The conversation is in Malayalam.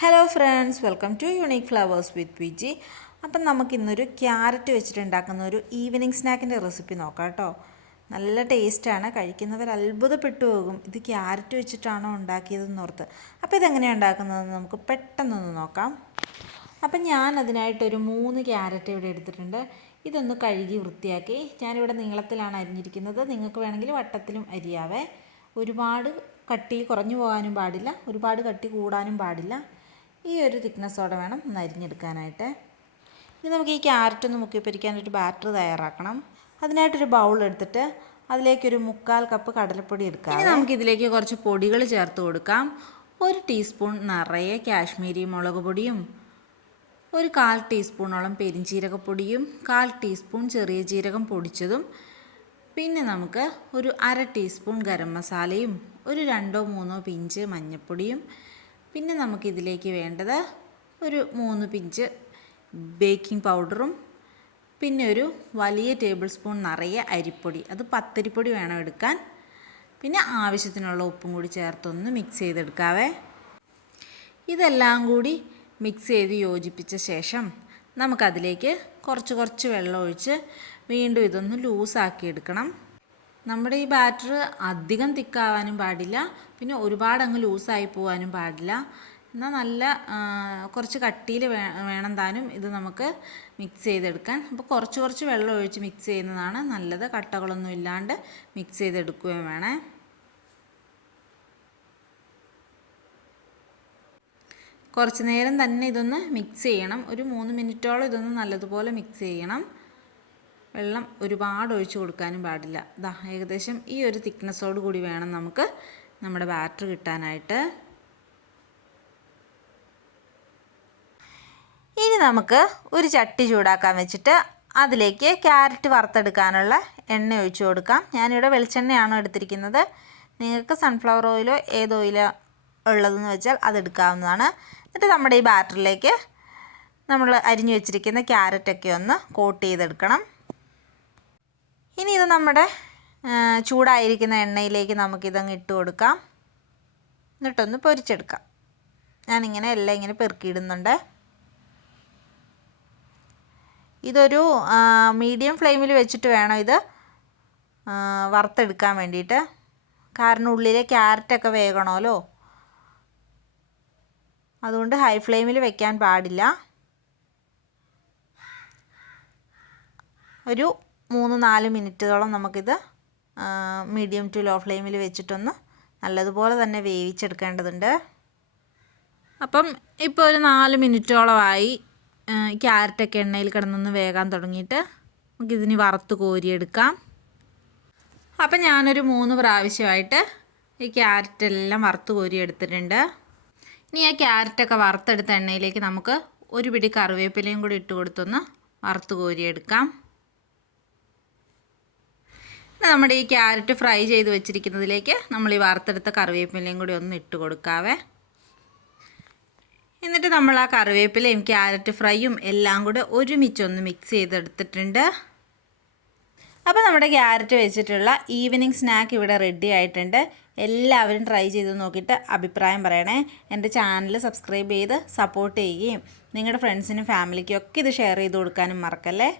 Hello friends, welcome to unique flowers with Viji. അപ്പം നമുക്കിന്നൊരു ക്യാരറ്റ് വെച്ചിട്ടുണ്ടാക്കുന്ന ഒരു ഈവനിങ് സ്നാക്കിൻ്റെ റെസിപ്പി നോക്കാം കേട്ടോ. നല്ല ടേസ്റ്റാണ്, കഴിക്കുന്നവർ അത്ഭുതപ്പെട്ടു പോകും ഇത് ക്യാരറ്റ് വെച്ചിട്ടാണോ ഉണ്ടാക്കിയതെന്ന് ഓർത്ത്. അപ്പോൾ ഇതെങ്ങനെയാണ് ഉണ്ടാക്കുന്നതെന്ന് നമുക്ക് പെട്ടെന്നൊന്ന് നോക്കാം. അപ്പം ഞാൻ അതിനായിട്ടൊരു 3 ക്യാരറ്റ് ഇവിടെ എടുത്തിട്ടുണ്ട്. ഇതൊന്ന് കഴുകി വൃത്തിയാക്കി ഞാനിവിടെ നീളത്തിലാണ് അരിഞ്ഞിരിക്കുന്നത്. നിങ്ങൾക്ക് വേണമെങ്കിൽ വട്ടത്തിലും അരിയാവേ. ഒരുപാട് കട്ടി കുറഞ്ഞു പോകാനും പാടില്ല, ഒരുപാട് കട്ടി കൂടാനും പാടില്ല. ഈ ഒരു തിക്നെസ്സോടെ വേണം ഒന്ന് അരിഞ്ഞെടുക്കാനായിട്ട്. ഇനി നമുക്ക് ഈ ക്യാരറ്റ് ഒന്ന് മുക്കി പൊരിക്കാനൊരു ബാറ്റർ തയ്യാറാക്കണം. അതിനായിട്ടൊരു ബൗൾ എടുത്തിട്ട് അതിലേക്കൊരു 3/4 കപ്പ് കടലപ്പൊടി എടുക്കാം. ഇനി നമുക്കിതിലേക്ക് കുറച്ച് പൊടികൾ ചേർത്ത് കൊടുക്കാം. 1 ടീസ്പൂൺ നിറയെ കാശ്മീരി മുളക് പൊടിയും, ഒരു 1/4 ടീസ്പൂണോളം പെരിഞ്ജീരകപ്പൊടിയും, 1/4 ടീസ്പൂൺ ചെറിയ ജീരകം പൊടിച്ചതും, പിന്നെ നമുക്ക് ഒരു 1/2 ടീസ്പൂൺ ഗരം മസാലയും, ഒരു 2-3 പിഞ്ച് മഞ്ഞൾപ്പൊടിയും, പിന്നെ നമുക്കിതിലേക്ക് വേണ്ടത് ഒരു 3 പിഞ്ച് ബേക്കിംഗ് പൗഡറും, പിന്നെ ഒരു വലിയ ടേബിൾ സ്പൂൺ നിറയെ അരിപ്പൊടി, അത് പത്തരിപ്പൊടി വേണം എടുക്കാൻ. പിന്നെ ആവശ്യത്തിനുള്ള ഉപ്പും കൂടി ചേർത്തൊന്ന് മിക്സ് ചെയ്തെടുക്കാവേ. ഇതെല്ലാം കൂടി മിക്സ് ചെയ്ത് യോജിപ്പിച്ച ശേഷം നമുക്കതിലേക്ക് കുറച്ച് വെള്ളം ഒഴിച്ച് വീണ്ടും ഇതൊന്ന് ലൂസാക്കി എടുക്കണം. നമ്മുടെ ഈ ബാറ്റർ അധികം തിക്കാവാനും പാടില്ല, പിന്നെ ഒരുപാട് അങ്ങ് ലൂസായി പോകാനും പാടില്ല. എന്നാൽ നല്ല കുറച്ച് കട്ടിയിൽ വേണം താനും ഇത് നമുക്ക് മിക്സ് ചെയ്തെടുക്കാൻ. അപ്പോൾ കുറച്ച് വെള്ളം ഒഴിച്ച് മിക്സ് ചെയ്യുന്നതാണ് നല്ലത്. കട്ടകളൊന്നും ഇല്ലാണ്ട് മിക്സ് ചെയ്തെടുക്കുകയും വേണേ. കുറച്ച് നേരം തന്നെ ഇതൊന്ന് മിക്സ് ചെയ്യണം. ഒരു 3 മിനിറ്റോളം ഇതൊന്ന് നല്ലതുപോലെ മിക്സ് ചെയ്യണം. വെള്ളം ഒരുപാട് ഒഴിച്ച് കൊടുക്കാനും പാടില്ല. ഏകദേശം ഈ ഒരു തിക്നെസ്സോട് കൂടി വേണം നമുക്ക് നമ്മുടെ ബാറ്റർ കിട്ടാനായിട്ട്. ഇനി നമുക്ക് ഒരു ചട്ടി ചൂടാക്കാൻ വെച്ചിട്ട് അതിലേക്ക് ക്യാരറ്റ് വറുത്തെടുക്കാനുള്ള എണ്ണ ഒഴിച്ചു കൊടുക്കാം. ഞാനിവിടെ വെളിച്ചെണ്ണയാണ് എടുത്തിരിക്കുന്നത്. നിങ്ങൾക്ക് സൺഫ്ലവർ ഓയിലോ ഏത് ഓയിലോ ഉള്ളതെന്ന് വെച്ചാൽ അതെടുക്കാവുന്നതാണ്. എന്നിട്ട് നമ്മുടെ ഈ ബാറ്ററിലേക്ക് നമ്മൾ അരിഞ്ഞു വെച്ചിരിക്കുന്ന ക്യാരറ്റൊക്കെ ഒന്ന് കോട്ട് ചെയ്തെടുക്കണം. ഇനി ഇത് നമ്മുടെ ചൂടായിരിക്കുന്ന എണ്ണയിലേക്ക് നമുക്കിതങ്ങ് ഇട്ട് കൊടുക്കാം. എന്നിട്ടൊന്ന് പൊരിച്ചെടുക്കാം. ഞാനിങ്ങനെ എല്ലാം ഇങ്ങനെ പെറുക്കിയിടുന്നുണ്ട്. ഇതൊരു മീഡിയം ഫ്ലെയിമിൽ വെച്ചിട്ട് വേണം ഇത് വറുത്തെടുക്കാൻ വേണ്ടിയിട്ട്. കാരണം ഉള്ളിലെ ക്യാരറ്റൊക്കെ വേകണമല്ലോ, അതുകൊണ്ട് ഹൈ ഫ്ലെയിമിൽ വെക്കാൻ പാടില്ല. ഒരു 3-4 മിനിറ്റോളം നമുക്കിത് മീഡിയം ടു ലോ ഫ്ലെയിമിൽ വെച്ചിട്ടൊന്ന് നല്ലതുപോലെ തന്നെ വേവിച്ചെടുക്കേണ്ടതുണ്ട്. അപ്പം ഇപ്പോൾ ഒരു 4 മിനിറ്റോളമായി ക്യാരറ്റൊക്കെ എണ്ണയിൽ കിടന്നൊന്ന് വേകാൻ തുടങ്ങിയിട്ട് നമുക്കിതിന് വറുത്ത് കോരിയെടുക്കാം. അപ്പം ഞാനൊരു 3 പ്രാവശ്യമായിട്ട് ഈ ക്യാരറ്റെല്ലാം വറുത്ത് കോരിയെടുത്തിട്ടുണ്ട്. ഇനി ആ ക്യാരറ്റൊക്കെ വറുത്തെടുത്ത എണ്ണയിലേക്ക് നമുക്ക് ഒരു പിടി കറിവേപ്പിലയും കൂടി ഇട്ട് കൊടുത്തൊന്ന് വറുത്ത് കോരിയെടുക്കാം. നമ്മുടെ ഈ ക്യാരറ്റ് ഫ്രൈ ചെയ്ത് വെച്ചിരിക്കുന്നതിലേക്ക് നമ്മൾ ഈ വറുത്തെടുത്ത കറിവേപ്പിലയും കൂടി ഒന്ന് ഇട്ട് കൊടുക്കാവേ. എന്നിട്ട് നമ്മൾ ആ കറിവേപ്പിലയും ക്യാരറ്റ് ഫ്രൈയും എല്ലാം കൂടെ ഒരുമിച്ചൊന്ന് മിക്സ് ചെയ്തെടുത്തിട്ടുണ്ട്. അപ്പോൾ നമ്മുടെ ക്യാരറ്റ് വെച്ചിട്ടുള്ള ഈവനിങ് സ്നാക്ക് ഇവിടെ റെഡി ആയിട്ടുണ്ട്. എല്ലാവരും ട്രൈ ചെയ്ത് നോക്കിയിട്ട് അഭിപ്രായം പറയണേ. എൻ്റെ ചാനൽ സബ്സ്ക്രൈബ് ചെയ്ത് സപ്പോർട്ട് ചെയ്യുകയും നിങ്ങളുടെ ഫ്രണ്ട്സിനും ഫാമിലിക്കും ഒക്കെ ഇത് ഷെയർ ചെയ്ത് കൊടുക്കാനും മറക്കല്ലേ.